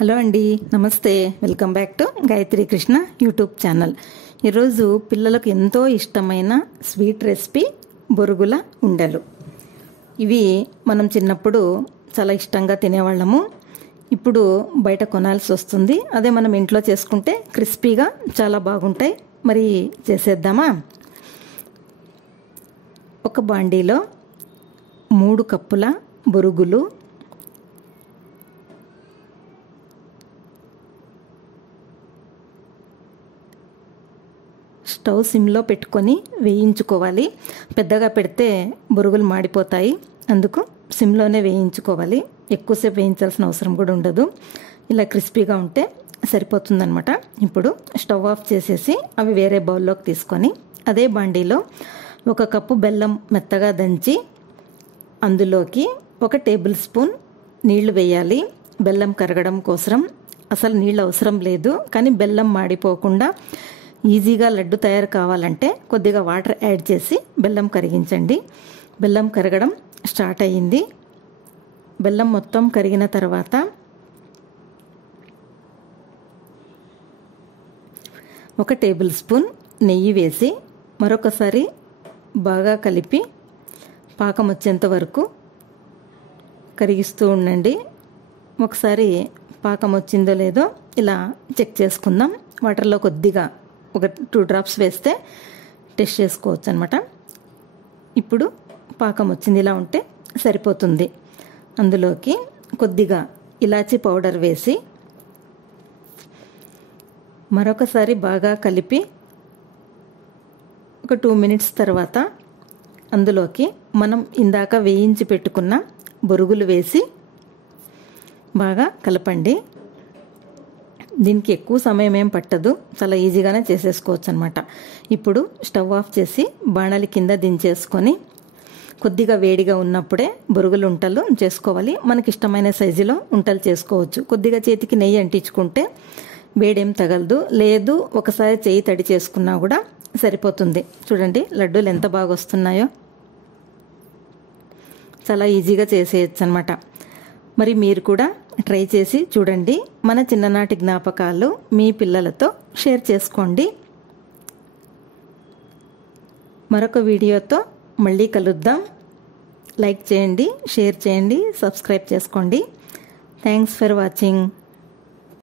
Hello అండి, నమస్తే. Welcome back to Gayatri Krishna YouTube channel. ఈరోజు పిల్లలకు ఎంతో ఇష్టమైన స్వీట్ రెసిపీ బొరుగుల ఉండలు. ఇవి మనం చిన్నప్పుడు చాలా ఇష్టంగా తినేవాళ్ళము. ఇప్పుడు బయట కొనాల్సి వస్తుంది. అదే మనం ఇంట్లో చేసుకుంటే క్రిస్పీగా చాలా బాగుంటాయి. మరి చేసేద్దామా? ఒక బాండీలో 3 కప్పుల బొరుగులు, స్టవ్ సిమ్లో పెట్టుకొని వేయించుకోవాలి. పెద్దగా పెడితే బొరుగులు మాడిపోతాయి, అందుకు సిమ్లోనే వేయించుకోవాలి. ఎక్కువసేపు వేయించాల్సిన అవసరం కూడా ఉండదు. ఇలా క్రిస్పీగా ఉంటే సరిపోతుందన్నమాట. ఇప్పుడు స్టవ్ ఆఫ్ చేసేసి అవి వేరే బౌల్లోకి తీసుకొని అదే బాండీలో 1 కప్పు బెల్లం మెత్తగా దంచి అందులోకి 1 టేబుల్ స్పూన్ నీళ్లు వేయాలి. బెల్లం కరగడం కోసం. అసలు నీళ్ళు అవసరం లేదు, కానీ బెల్లం మాడిపోకుండా ఈజీగా లడ్డు తయారు కావాలంటే కొద్దిగా వాటర్ యాడ్ చేసి బెల్లం కరిగించండి. బెల్లం కరగడం స్టార్ట్ అయ్యింది. బెల్లం మొత్తం కరిగిన తర్వాత 1 టేబుల్ స్పూన్ నెయ్యి వేసి మరొకసారి బాగా కలిపి పాకం వచ్చేంత వరకు కరిగిస్తూ ఉండండి. ఒకసారి పాకం వచ్చిందో లేదో ఇలా చెక్ చేసుకుందాం. వాటర్లో కొద్దిగా 2 డ్రాప్స్ వేస్తే టెస్ట్ చేసుకోవచ్చు అనమాట. ఇప్పుడు పాకం వచ్చింది, ఇలా ఉంటే సరిపోతుంది. అందులోకి కొద్దిగా ఇలాచీ పౌడర్ వేసి మరొకసారి బాగా కలిపి 2 మినిట్స్ తర్వాత అందులోకి మనం ఇందాక వేయించి పెట్టుకున్న బొరుగులు వేసి బాగా కలపండి. దీనికి ఎక్కువ సమయం ఏం పట్టదు, చాలా ఈజీగానే చేసేసుకోవచ్చు అనమాట. ఇప్పుడు స్టవ్ ఆఫ్ చేసి బాణలి కింద దించేసుకొని కొద్దిగా వేడిగా ఉన్నప్పుడే బొరుగులు ఉంటలు చేసుకోవాలి. మనకి ఇష్టమైన సైజులో ఉంటలు చేసుకోవచ్చు. కొద్దిగా చేతికి నెయ్యి అంటించుకుంటే వేడేం తగలదు. లేదు ఒకసారి చేయి తడి చేసుకున్నా కూడా సరిపోతుంది. చూడండి లడ్డూలు ఎంత బాగా వస్తున్నాయో. చాలా ఈజీగా చేసేయచ్చు అనమాట. మరి మీరు కూడా ట్రై చేసి చూడండి. మన చిన్ననాటి జ్ఞాపకాలు మీ పిల్లలతో షేర్ చేసుకోండి. మరొక వీడియోతో మళ్ళీ కలుద్దాం. లైక్ చేయండి, షేర్ చేయండి, సబ్స్క్రైబ్ చేసుకోండి. Thanks for watching.